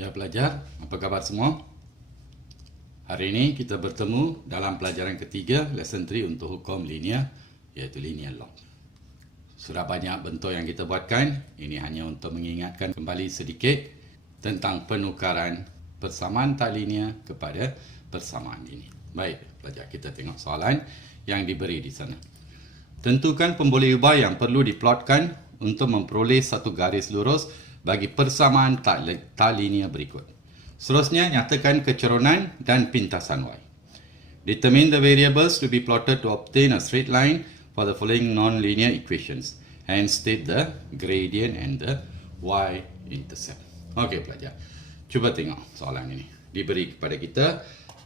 Ya pelajar, apa kabar semua? Hari ini kita bertemu dalam pelajaran ketiga, lesson 3 untuk hukum linear, iaitu linear law. Sudah banyak bentuk yang kita buatkan, ini hanya untuk mengingatkan kembali sedikit tentang penukaran persamaan tak linear kepada persamaan linear. Baik, pelajar, kita tengok soalan yang diberi di sana. Tentukan pemboleh ubah yang perlu diplotkan untuk memperoleh satu garis lurus bagi persamaan tak linear berikut. Seterusnya, nyatakan keceronan dan pintasan Y. Determine the variables to be plotted to obtain a straight line for the following non-linear equations. Hence, state the gradient and the y-intercept. Okey pelajar, cuba tengok soalan ini. Diberi kepada kita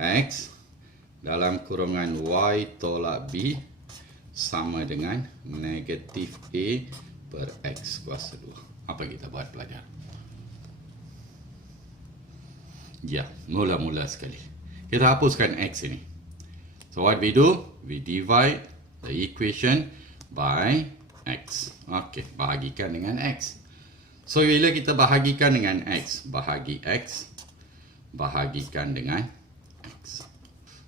X dalam kurungan Y tolak B sama dengan negatif A per X kuasa 2. Apa kita buat pelajar? Ya, mula-mula sekali. Kita hapuskan X ini. So what we do? We divide the equation by X. Okey, bahagikan dengan X. So bila kita bahagikan dengan X, bahagi X, bahagikan dengan X.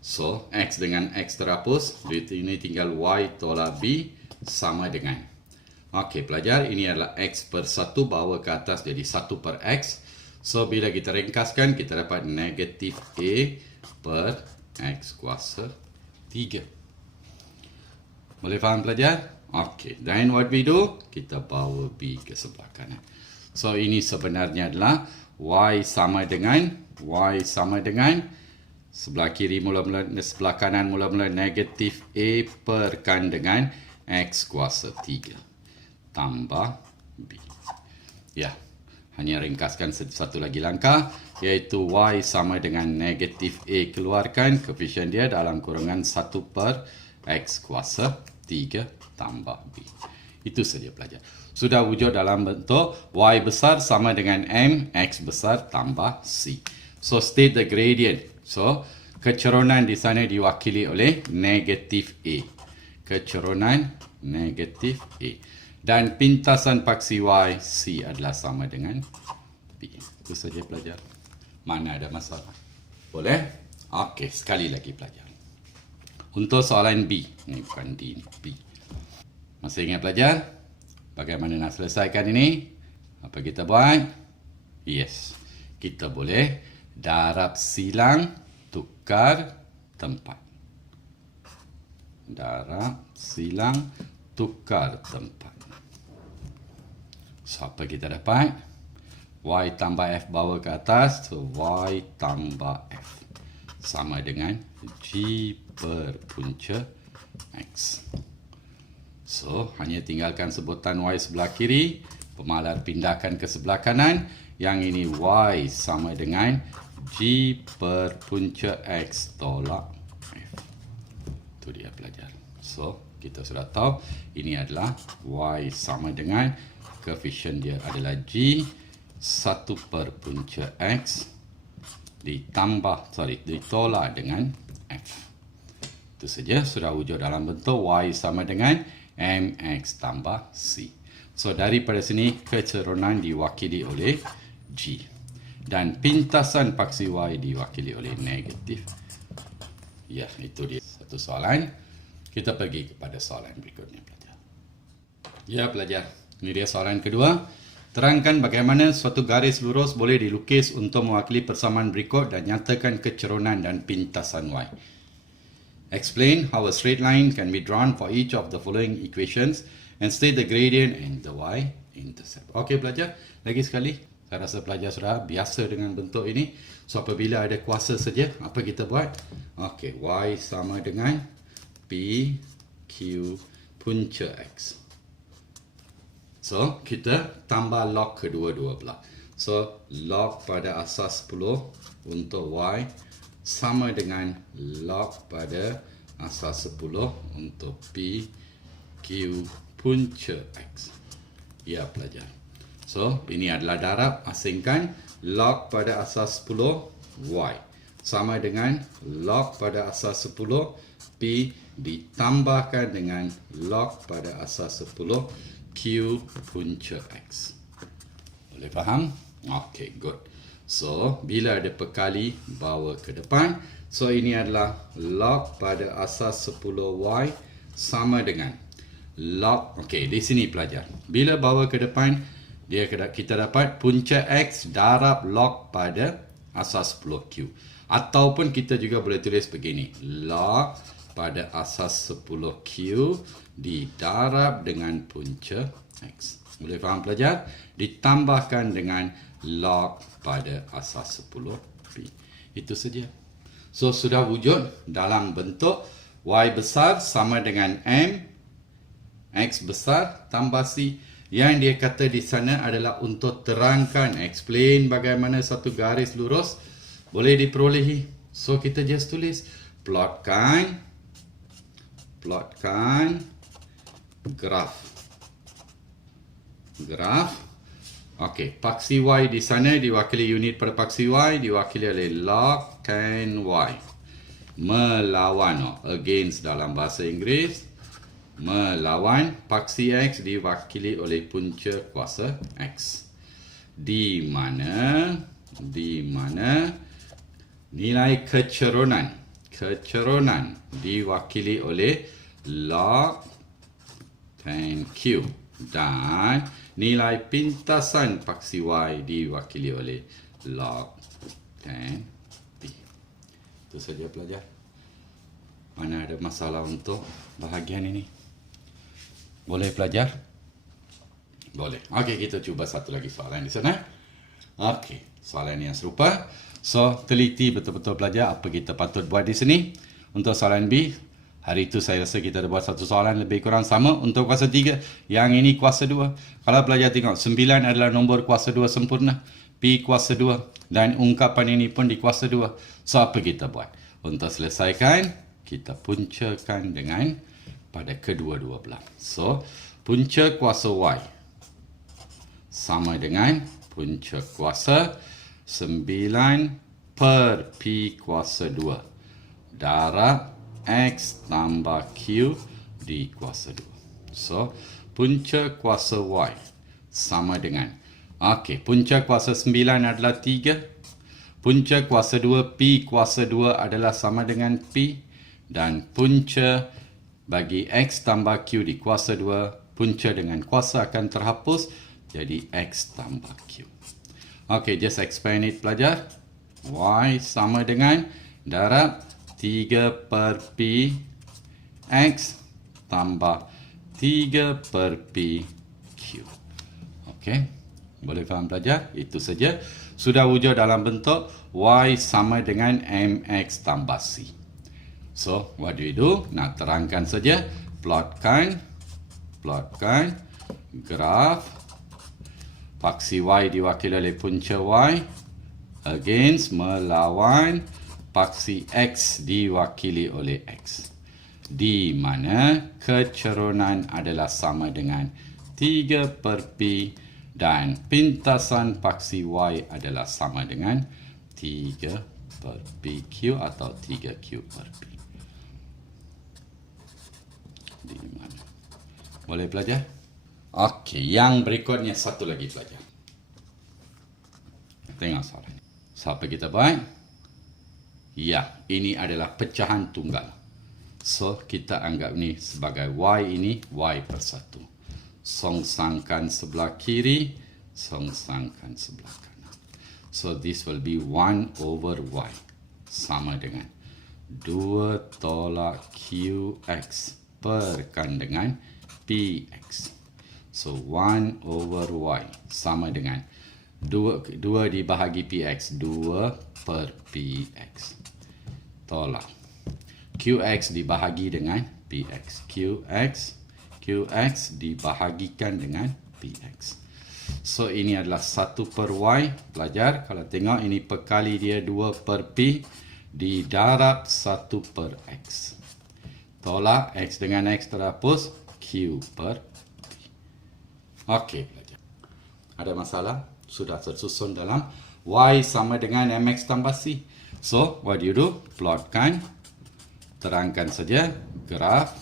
So X dengan X terhapus, ini tinggal Y tolak B sama dengan. Okey pelajar, ini adalah X per 1 bawa ke atas jadi 1 per X. So bila kita ringkaskan, kita dapat negatif A per X kuasa 3. Boleh faham pelajar? Okey, then what we do? Kita bawa B ke sebelah kanan. So ini sebenarnya adalah Y sama dengan sebelah kiri mula-mula, sebelah kanan mula-mula negatif A perkan dengan X kuasa 3 tambah B. Ya, hanya ringkaskan satu lagi langkah, iaitu Y sama dengan negatif A keluarkan, koefisien dia dalam kurungan 1 per X kuasa 3 tambah B. Itu saja pelajar. Sudah wujud dalam bentuk Y besar sama dengan M, X besar tambah C. So state the gradient. So keceronan di sana diwakili oleh negatif A. Keceronan negatif A. Dan pintasan paksi Y, C adalah sama dengan B. Itu saja pelajar. Mana ada masalah? Boleh? Okey, sekali lagi pelajar. Untuk soalan B. Ini bukan D, ini B. Masih ingat pelajar? Bagaimana nak selesaikan ini? Apa kita buat? Yes. Kita boleh darab silang tukar tempat. Darab silang tukar tempat. So, apa kita dapat? Y tambah F bawa ke atas. So, Y tambah F. Sama dengan G per punca X. So, hanya tinggalkan sebutan Y sebelah kiri. Pemalar pindahkan ke sebelah kanan. Yang ini Y sama dengan G per punca X tolak F. Itu dia pelajar. So, kita sudah tahu ini adalah Y sama dengan koefisien dia adalah G 1 per punca X ditolak dengan F. Itu saja, sudah wujud dalam bentuk Y sama dengan MX tambah C. So daripada sini keceronan diwakili oleh G. Dan pintasan paksi Y diwakili oleh negatif. Ya, itu dia satu soalan. Kita pergi kepada soalan berikutnya pelajar. Ya pelajar, ini dia soalan kedua. Terangkan bagaimana suatu garis lurus boleh dilukis untuk mewakili persamaan berikut dan nyatakan keceronan dan pintasan Y. Explain how a straight line can be drawn for each of the following equations and state the gradient and the y-intercept. Okey pelajar, lagi sekali. Saya rasa pelajar sudah biasa dengan bentuk ini. So apabila ada kuasa saja, apa kita buat? Okey, Y sama dengan P, Q, punca X. So, kita tambah log kedua-dua belah. So, log pada asas 10 untuk Y sama dengan log pada asas 10 untuk P, Q, punca X. Ya, pelajar. So, ini adalah darab. Asingkan log pada asas 10 Y sama dengan log pada asas 10 P ditambahkan dengan log pada asas 10 Q punca X. Boleh faham? Okay, good. So, bila ada perkali, bawa ke depan. So, ini adalah log pada asas 10y sama dengan log. Okey, di sini pelajar. Bila bawa ke depan, kita dapat punca X darab log pada asas 10Q. Ataupun kita juga boleh tulis begini. Log pada asas 10Q didarab dengan punca X. Boleh faham pelajar? Ditambahkan dengan log pada asas 10P. Itu saja. So, sudah wujud dalam bentuk Y besar sama dengan M, X besar tambah C. Yang dia kata di sana adalah untuk terangkan, explain bagaimana satu garis lurus boleh diperolehi. So, kita just tulis, plotkan graf. Okey, paksi Y di sana diwakili unit pada paksi Y diwakili oleh log tan Y. Melawan, against dalam bahasa Inggeris. Melawan paksi X diwakili oleh punca kuasa X. Di mana nilai kecerunan diwakili oleh log tan Q. Dan nilai pintasan paksi Y diwakili oleh log tan P. Itu saja pelajar. Mana ada masalah untuk bahagian ini? Boleh pelajar? Boleh. Okey, kita cuba satu lagi soalan di sana. Okey, soalan yang serupa. So, teliti betul-betul pelajar apa kita patut buat di sini. Untuk soalan B, hari itu saya rasa kita ada buat satu soalan lebih kurang sama. Untuk kuasa 3, yang ini kuasa 2. Kalau pelajar tengok, 9 adalah nombor kuasa 2 sempurna. P kuasa 2. Dan ungkapan ini pun di kuasa 2. So, apa kita buat? Untuk selesaikan, kita puncakan dengan pada kedua-dua belah. So, punca kuasa Y sama dengan punca kuasa 9 per P kuasa 2 darab X tambah Q di kuasa 2. So, punca kuasa Y sama dengan, okey, punca kuasa 9 adalah 3. Punca kuasa 2 P kuasa 2 adalah sama dengan P. Dan punca bagi X tambah Q di kuasa 2, punca dengan kuasa akan terhapus, jadi X tambah Q. Okey, just expand it pelajar. Y sama dengan darab 3 per P X tambah 3 per P Q. Okey, boleh faham pelajar? Itu saja. Sudah wujud dalam bentuk Y sama dengan MX tambah C. So, what do we do? Nak terangkan saja. Plotkan graf paksi Y diwakili oleh punca Y against melawan paksi X diwakili oleh X. Di mana kecerunan adalah sama dengan 3 per P dan pintasan paksi Y adalah sama dengan 3 per PQ atau 3Q per P. Di mana? Boleh pelajar? Okey, yang berikutnya satu lagi pelajar. Tengok soalan. Siapa kita buat? Ya, ini adalah pecahan tunggal. So, kita anggap ni sebagai Y ini Y per 1. Songsangkan sebelah kiri, songsangkan sebelah kanan. So, this will be 1 over Y. Sama dengan 2 tolak QX perkan dengan PX. So, 1 over Y sama dengan 2 dibahagi PX. 2 per PX. Tolak. QX dibahagi dengan PX. QX dibahagikan dengan PX. So, ini adalah 1 per Y. Pelajar, kalau tengok ini perkali dia 2 per P didarab 1 per X. Tolak X dengan X terhapus, Q per P. Okey, pelajar. Ada masalah? Sudah tersusun dalam Y sama dengan MX tambah C. So, what do you do? Plotkan. Terangkan saja graf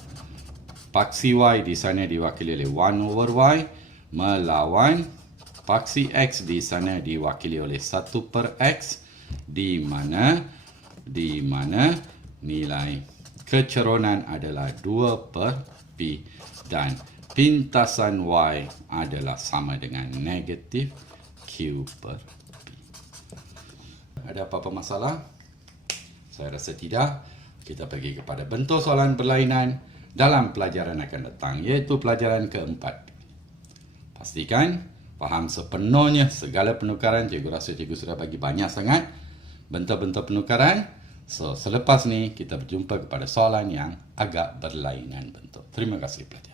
paksi Y di sana diwakili oleh 1 over Y melawan Paksi X di sana diwakili oleh 1 per X di mana nilai keceronan adalah 2 per P dan pintasan Y adalah sama dengan negatif Q per P. Ada apa-apa masalah? Saya rasa tidak. Kita pergi kepada bentuk soalan berlainan dalam pelajaran akan datang, iaitu pelajaran keempat. Pastikan faham sepenuhnya segala penukaran. Cikgu rasa cikgu sudah bagi banyak sangat bentuk-bentuk penukaran. So, selepas ni kita berjumpa kepada soalan yang agak berlainan bentuk. Terima kasih pelajar.